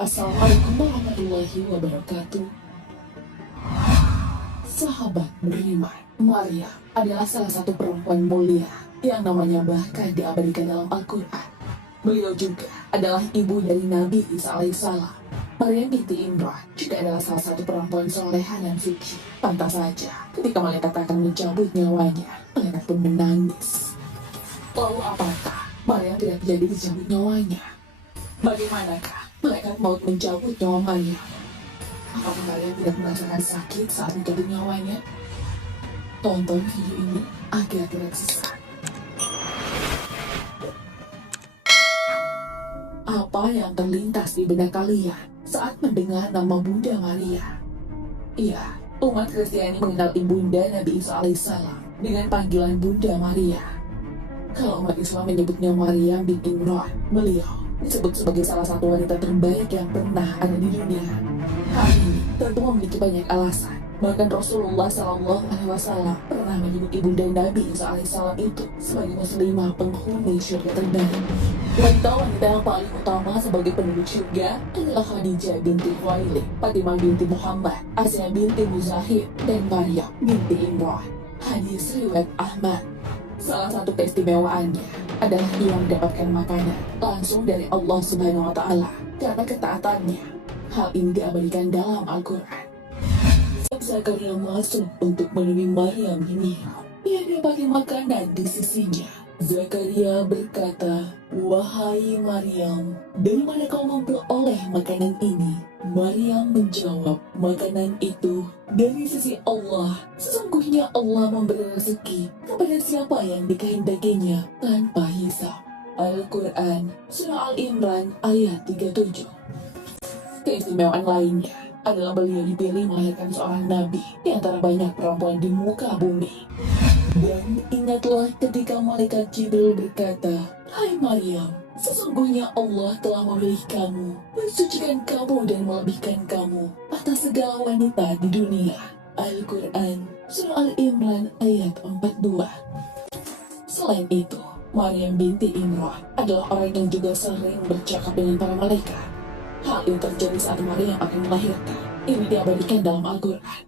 Assalamualaikum warahmatullahi wabarakatuh. Sahabat beriman, Maria adalah salah satu perempuan mulia yang namanya bahkan diabadikan dalam Al-Quran. Beliau juga adalah ibu dari Nabi Isa alaihissalam. Maria binti Imran juga adalah salah satu perempuan soleha dan suci. Pantas saja ketika malaikat akan mencabut nyawanya, malaikat pun menangis. Lalu apakah Maria tidak jadi dicabut nyawanya? Bagaimanakah malaikat maut mencabut nyawa Maria? Apakah Maria tidak merasakan sakit saat mencabut nyawanya? Tonton video ini agar tidak sesat. Apa yang terlintas di benak kalian saat mendengar nama Bunda Maria? Iya, umat Kristiani mengenal Ibunda Nabi Isa alaihissalam dengan panggilan Bunda Maria. Kalau umat Islam menyebutnya Maryam binti Imran, beliau disebut sebagai salah satu wanita terbaik yang pernah ada di dunia. Hal ini tentu memiliki banyak alasan. Bahkan Rasulullah SAW pernah menyebut ibunda Nabi Isa alaihissalam itu sebagai muslimah penghuni surga terbaik. Wanita-wanita yang paling utama sebagai penduduk surga adalah Khadijah binti Khuwailid, Fatimah binti Muhammad, Asiyah binti Muzahir, dan Maryam binti Imran. Hadis riwayat Ahmad. Salah satu keistimewaannya adalah ia mendapatkan makanan langsung dari Allah Subhanahu wa Ta'ala karena ketaatannya. Hal ini diabadikan dalam Al-Quran. Zakaria masuk untuk menemui Maryam ini. Ia dibagi makanan di sisinya. Zakaria berkata, "Wahai Maryam, dari mana kau memperoleh makanan ini?" Maryam menjawab, "Makanan itu dari sisi Allah. Sesungguhnya Allah memberi rezeki kepada siapa yang dikehendakinya tanpa hisab." Al-Quran, Surah Al-Imran ayat 37. Keistimewaan lainnya adalah beliau dipilih melahirkan seorang nabi di antara banyak perempuan di muka bumi. Dan ingatlah ketika malaikat Jibril berkata, "Hai Maryam, sesungguhnya Allah telah memilih kamu, mensucikan kamu dan melebihkan kamu atas segala wanita di dunia." Al-Quran, Surah Al-Imran ayat 42. Selain itu, Maryam binti Imran adalah orang yang juga sering bercakap dengan para malaikat. Hal yang terjadi saat Maryam akan melahirkan ini diabadikan dalam Al-Quran.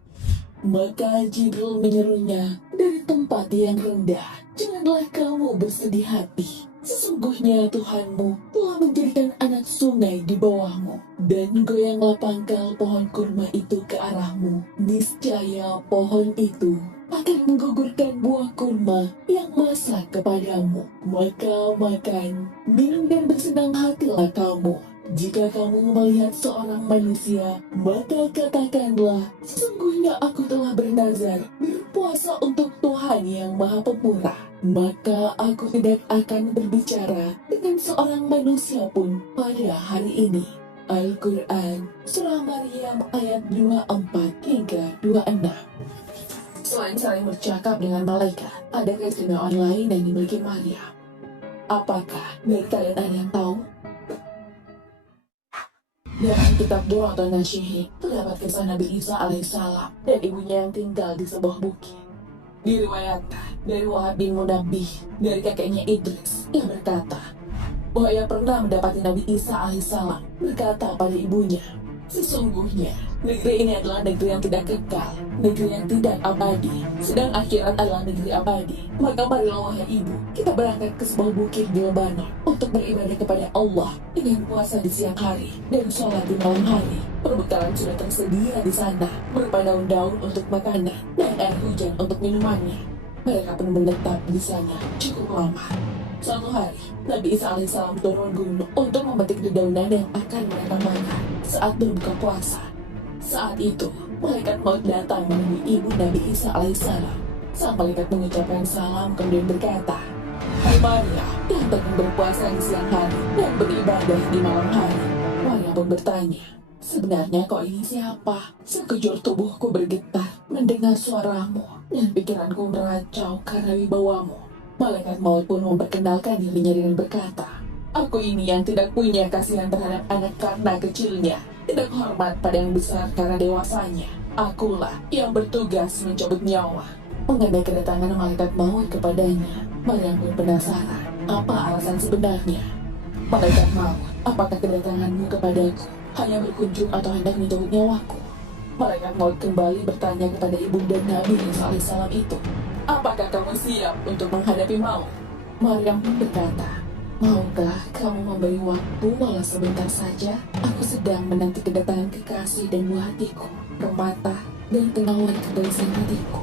Maka Jibril menyerunya dari tempat yang rendah, "Janganlah kamu bersedih hati. Sesungguhnya Tuhanmu telah menjadikan anak sungai di bawahmu, dan goyanglah pangkal pohon kurma itu ke arahmu. Niscaya pohon itu akan menggugurkan buah kurma yang masak kepadamu. Maka makan, minum dan bersenang hatilah kamu. Jika kamu melihat seorang manusia, maka katakanlah, sesungguhnya aku telah bernazar berpuasa untuk Tuhan yang Maha Pemurah. Maka aku tidak akan berbicara dengan seorang manusia pun pada hari ini." Al-Quran, Surah Maryam ayat 24 hingga 26. Selain saling bercakap dengan malaikat, ada keistimewaan lain yang dimiliki Maryam. Apakah dari kalian ada yang tahu? Dalam kitab Durratun atau Nasyihin terdapat kisah Nabi Isa alaihissalam dan ibunya yang tinggal di sebuah bukit. Diriwayatkan dari Wahab bin Munabbih dari kakeknya Idris yang berkata bahwa ia pernah mendapati Nabi Isa alaihissalam berkata pada ibunya, "Sesungguhnya negeri ini adalah negeri yang tidak kekal, negeri yang tidak abadi, sedang akhirat adalah negeri abadi. Maka marilah wahai ibu, kita berangkat ke sebuah bukit di Lebanon untuk beribadah kepada Allah dengan puasa di siang hari dan sholat di malam hari. Perbekalan sudah tersedia di sana, berupa daun-daun untuk makanan dan air hujan untuk minumannya." Mereka pun menetap di sana cukup lama. Suatu hari, Nabi Isa alaihissalam turun gunung untuk memetik dedaunan yang akan mereka makan saat berbuka puasa. Saat itu, malaikat maut datang menemui ibu Nabi Isa alaihissalam. Sang malaikat mengucapkan salam kemudian berkata, "Hai Maria, yang tengah berpuasa di siang hari dan beribadah di malam hari." Maria pun bertanya, "Sebenarnya kau ini siapa?" Sekejur tubuhku bergetar mendengar suaramu dan pikiranku meracau karena wibawamu. Malaikat maut pun memperkenalkan dirinya dengan berkata, "Aku ini yang tidak punya kasihan terhadap anak karena kecilnya, tidak hormat pada yang besar karena dewasanya. Akulah yang bertugas mencabut nyawa." Mengenai kedatangan malaikat maut kepadanya, Maryam pun penasaran apa alasan sebenarnya. "Malaikat maut, apakah kedatanganmu kepadaku hanya berkunjung atau hendak mencabut nyawaku? Malaikat maut kembali bertanya kepada ibunda Nabi Isa alaihissalam itu, apakah kamu siap untuk menghadapi maut? Maryam pun berkata, maukah kamu memberi waktu walau sebentar saja? Aku sedang menanti kedatangan kekasih dan buah hatiku, permata dan pengawal kedai hatiku.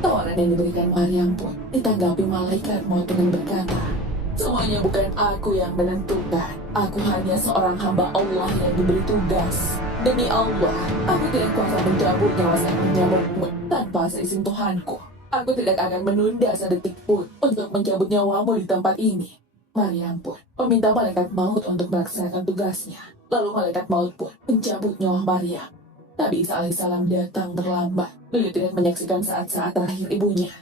Tawaran yang diberikan Maryam pun ditanggapi malaikat maut dengan berkata, semuanya bukan aku yang menentukan. Aku hanya seorang hamba Allah yang diberi tugas. Demi Allah, aku tidak kuasa mencabut nyawa sang penyambut tanpa seizin Tuhanku. Aku tidak akan menunda sedetik pun untuk mencabut nyawamu di tempat ini. Maryam pun meminta malaikat maut untuk melaksanakan tugasnya. Lalu malaikat maut pun mencabut nyawa Maryam. Nabi Isa alaihissalam datang terlambat. Beliau tidak menyaksikan saat-saat terakhir ibunya.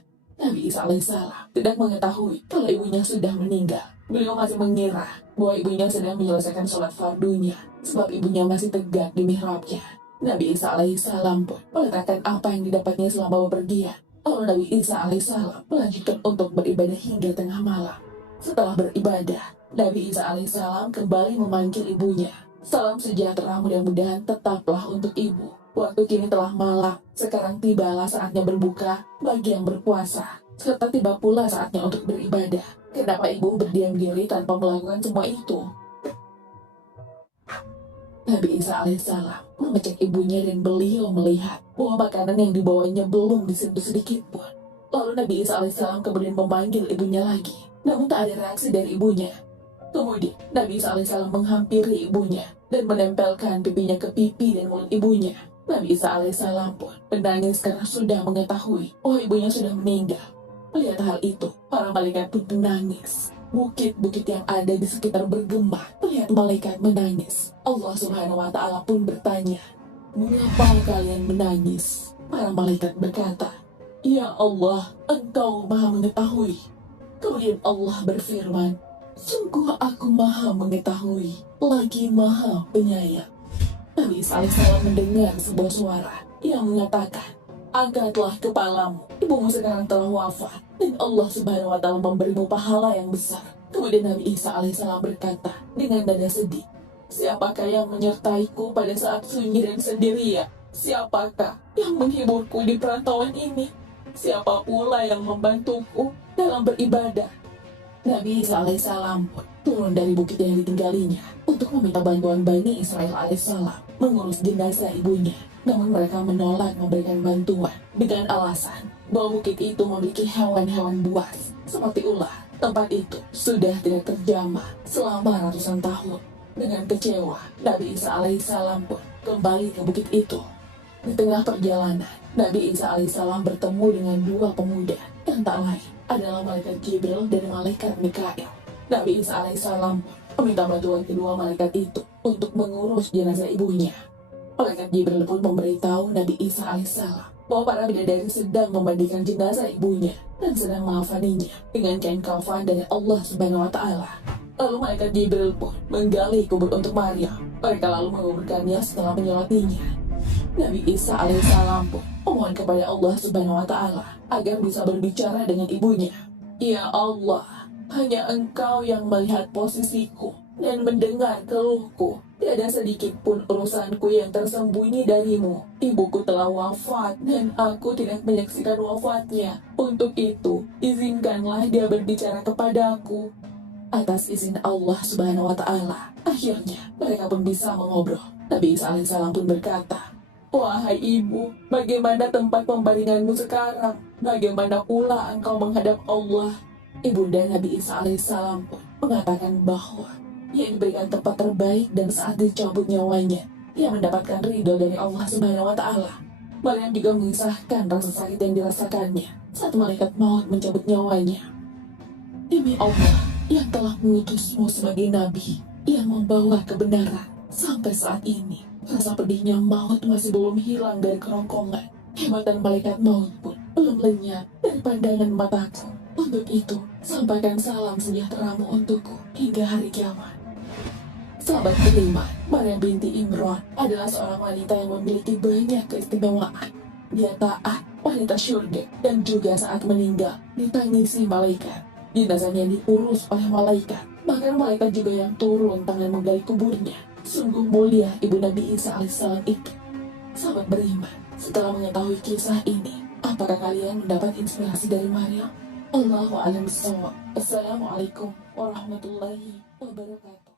Nabi Isa alaihissalam tidak mengetahui kalau ibunya sudah meninggal. Beliau masih mengira bahwa ibunya sedang menyelesaikan sholat fardunya, sebab ibunya masih tegak di mihrabnya. Nabi Isa alaihissalam pun meletakkan apa yang didapatnya selama bepergian. Lalu Nabi Isa alaihissalam melanjutkan untuk beribadah hingga tengah malam. Setelah beribadah, Nabi Isa alaihissalam kembali memanggil ibunya. Salam sejahtera, mudah-mudahan tetaplah untuk ibu. Waktu kini telah malam, sekarang tibalah saatnya berbuka bagi yang berpuasa, serta tiba pula saatnya untuk beribadah. Kenapa ibu berdiam diri tanpa melakukan semua itu? Nabi Isa alaihissalam mengecek ibunya dan beliau melihat bahwa makanan yang dibawanya belum disentuh sedikit pun. Lalu Nabi Isa alaihissalam kemudian memanggil ibunya lagi, namun tak ada reaksi dari ibunya. Kemudian Nabi Isa alaihissalam menghampiri ibunya dan menempelkan pipinya ke pipi dan mulut ibunya. Nabi Isa alaihissalam pun menangis karena sudah mengetahui bahwa ibunya sudah meninggal. Melihat hal itu, para malaikat pun menangis. Bukit-bukit yang ada di sekitar bergema melihat malaikat menangis. Allah Subhanahu wa Ta'ala pun bertanya, mengapa kalian menangis? Para malaikat berkata, ya Allah, Engkau Maha Mengetahui. Kemudian Allah berfirman, sungguh aku Maha Mengetahui, lagi Maha Penyayang. Nabi Isa alaihissalam mendengar sebuah suara yang mengatakan, angkatlah kepalamu, ibumu sekarang telah wafat, dan Allah Subhanahu wa Ta'ala memberimu pahala yang besar. Kemudian Nabi Isa alaihissalam berkata dengan nada sedih, siapakah yang menyertaiku pada saat sunyi dan sendirian? Siapakah yang menghiburku di perantauan ini? Siapa pula yang membantuku dalam beribadah? Nabi Isa alaihissalam pun turun dari bukit yang ditinggalinya untuk meminta bantuan Bani Israel alaihissalam mengurus jenazah ibunya. Namun mereka menolak memberikan bantuan dengan alasan bahwa bukit itu memiliki hewan-hewan buas seperti ular. Tempat itu sudah tidak terjamah selama ratusan tahun. Dengan kecewa, Nabi Isa alaihissalam pun kembali ke bukit itu. Di tengah perjalanan, Nabi Isa alaihissalam bertemu dengan dua pemuda yang tak lain adalah malaikat Jibril dan malaikat Mikail. Nabi Isa alaihissalam meminta bantuan kedua malaikat itu untuk mengurus jenazah ibunya. Malaikat Jibril pun memberitahu Nabi Isa alaihissalam bahwa para bidadari sedang memandikan jenazah ibunya dan sedang mengkafaninya dengan kain kafan dari Allah Subhanahu wa Ta'ala. Lalu malaikat Jibril pun menggali kubur untuk Maryam. Mereka lalu menguburkannya setelah menyolatinya. Nabi Isa alaihissalam pun memohon kepada Allah Subhanahu wa Ta'ala agar bisa berbicara dengan ibunya. Ya Allah, hanya Engkau yang melihat posisiku dan mendengar keluhku. Tiada sedikit pun urusanku yang tersembunyi darimu. Ibuku telah wafat dan aku tidak menyaksikan wafatnya. Untuk itu, izinkanlah dia berbicara kepadaku. Atas izin Allah Subhanahu wa Ta'ala, akhirnya mereka pun bisa mengobrol. Nabi Isa alaihissalam pun berkata, wahai ibu, bagaimana tempat pembaringanmu sekarang? Bagaimana pula engkau menghadap Allah? Ibunda Nabi Isa alaihissalam pun mengatakan bahwa ia diberikan tempat terbaik dan saat dicabut nyawanya, ia mendapatkan ridho dari Allah Subhanahu wa Ta'ala. Maryam juga mengisahkan rasa sakit yang dirasakannya saat malaikat maut mencabut nyawanya. Demi Allah yang telah mengutusmu sebagai nabi yang membawa kebenaran, sampai saat ini rasa pedihnya maut masih belum hilang dari kerongkongan. Hebatan malaikat maut pun belum lenyap dari pandangan mataku. Untuk itu, sampaikan salam sejahteramu untukku hingga hari kiamat. Sahabat beriman, Maryam binti Imran adalah seorang wanita yang memiliki banyak keistimewaan. Dia taat, wanita syurga, dan juga saat meninggal ditangisi malaikat. Jenazahnya diurus oleh malaikat, bahkan malaikat juga yang turun tangan menggali kuburnya. Sungguh mulia ibu Nabi Isa alaihissalam itu. Sahabat beriman, setelah mengetahui kisah ini, apakah kalian mendapat inspirasi dari Maryam? Allahu a'lam bishawab. Assalamualaikum warahmatullahi wabarakatuh.